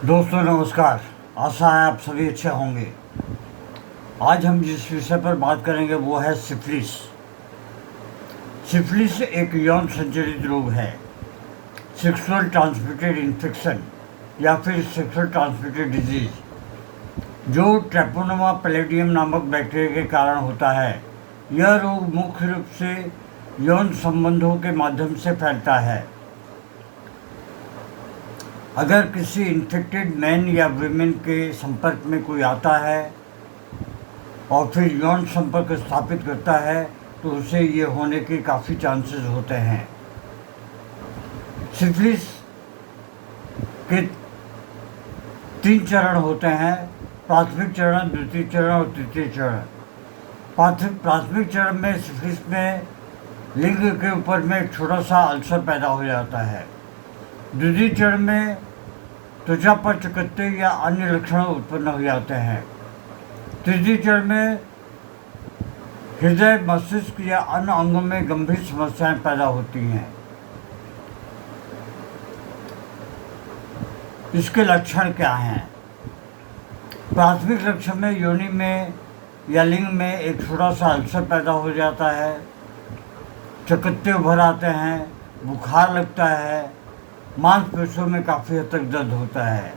दोस्तों नमस्कार। आशा है आप सभी अच्छे होंगे। आज हम जिस विषय पर बात करेंगे वो है सिफिलिस। सिफिलिस एक यौन संचालित रोग है, सेक्सुअल ट्रांसमिटेड इन्फेक्शन या फिर सेक्सुअल ट्रांसमिटेड डिजीज, जो ट्रेपोनोमा पैलेडियम नामक बैक्टीरिया के कारण होता है। यह रोग मुख्य रूप से यौन संबंधों के माध्यम से फैलता है। अगर किसी इन्फेक्टेड मैन या वीमेन के संपर्क में कोई आता है और फिर यौन संपर्क स्थापित करता है तो उसे ये होने के काफ़ी चांसेस होते हैं। सिफिलिस के 3 चरण होते हैं: प्राथमिक चरण, द्वितीय चरण और तृतीय चरण। प्राथमिक चरण में सिफिलिस में लिंग के ऊपर में एक छोटा सा अल्सर पैदा हो जाता है। द्वितीय चरण में त्वचा पर चकत्ते या अन्य लक्षण उत्पन्न हो जाते हैं। तृतीय चरण में हृदय, मस्तिष्क या अन्य अंगों में गंभीर समस्याएं पैदा होती हैं। इसके लक्षण क्या हैं? प्राथमिक लक्षण में योनि में या लिंग में एक छोटा सा अल्सर पैदा हो जाता है, चकत्ते उभर आते हैं, बुखार लगता है, मांसपेशियों में काफ़ी हद तक दर्द होता है।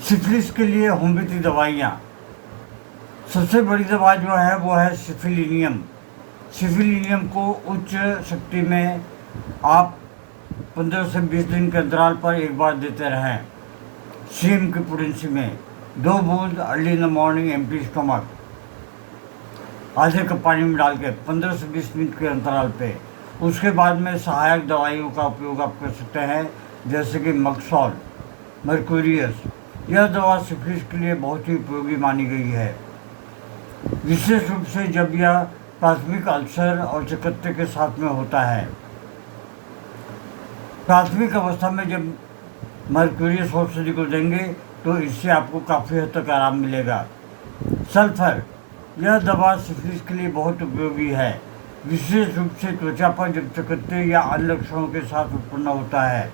सिफिलिस के लिए होम्योपैथी दवाइयाँ, सबसे बड़ी दवा जो है वो है सिफिलिनियम। सिफिलिनियम को उच्च शक्ति में आप 15 से 20 दिन के अंतराल पर एक बार देते रहें। सीम की पोटेंसी में 2 बूंद early in the morning empty stomach, आधे कप पानी में डाल के 15 से 20 मिनट के अंतराल पे। उसके बाद में सहायक दवाइयों का उपयोग आप कर सकते हैं, जैसे कि मक्सॉल, मर्क्यूरियस। यह दवा सिफिलिस के लिए बहुत ही उपयोगी मानी गई है, विशेष रूप से जब यह प्राथमिक अल्सर और चकत्ते के साथ में होता है। प्राथमिक अवस्था में जब मर्क्यूरियस औषधि को देंगे तो इससे आपको काफ़ी हद तक आराम मिलेगा। सल्फर, यह दवा सिफिलिस के लिए बहुत उपयोगी है, विशेष रूप से त्वचा पर जब चकत्ते या अन्य लक्षणों के साथ उत्पन्न होता है।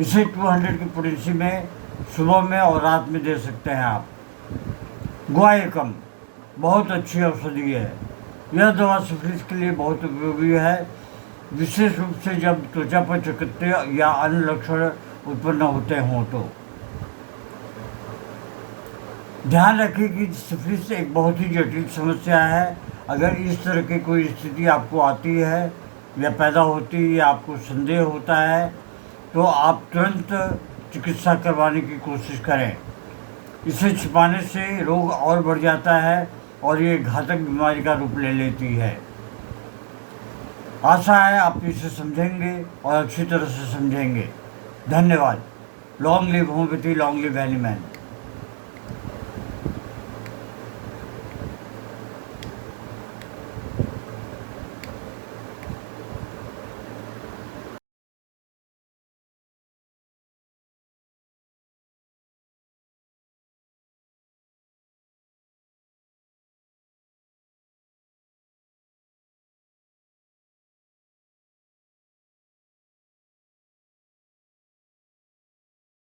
इसे 200 की पोटेंसी में सुबह में और रात में दे सकते हैं आप। गुआइकम बहुत अच्छी औषधि है। यह दवा सिफिलिस के लिए बहुत उपयोगी है, विशेष रूप से जब त्वचा पर चकत्ते या अन्य लक्षण उत्पन्न होते हों तो। ध्यान रखिए कि सिफिलिस एक बहुत ही जटिल समस्या है। अगर इस तरह की कोई स्थिति आपको आती है या पैदा होती है या आपको संदेह होता है तो आप तुरंत चिकित्सा करवाने की कोशिश करें। इसे छिपाने से रोग और बढ़ जाता है और ये घातक बीमारी का रूप ले लेती है। आशा है आप इसे समझेंगे और अच्छी तरह से समझेंगे। धन्यवाद। Long live homeopathy, long live any man.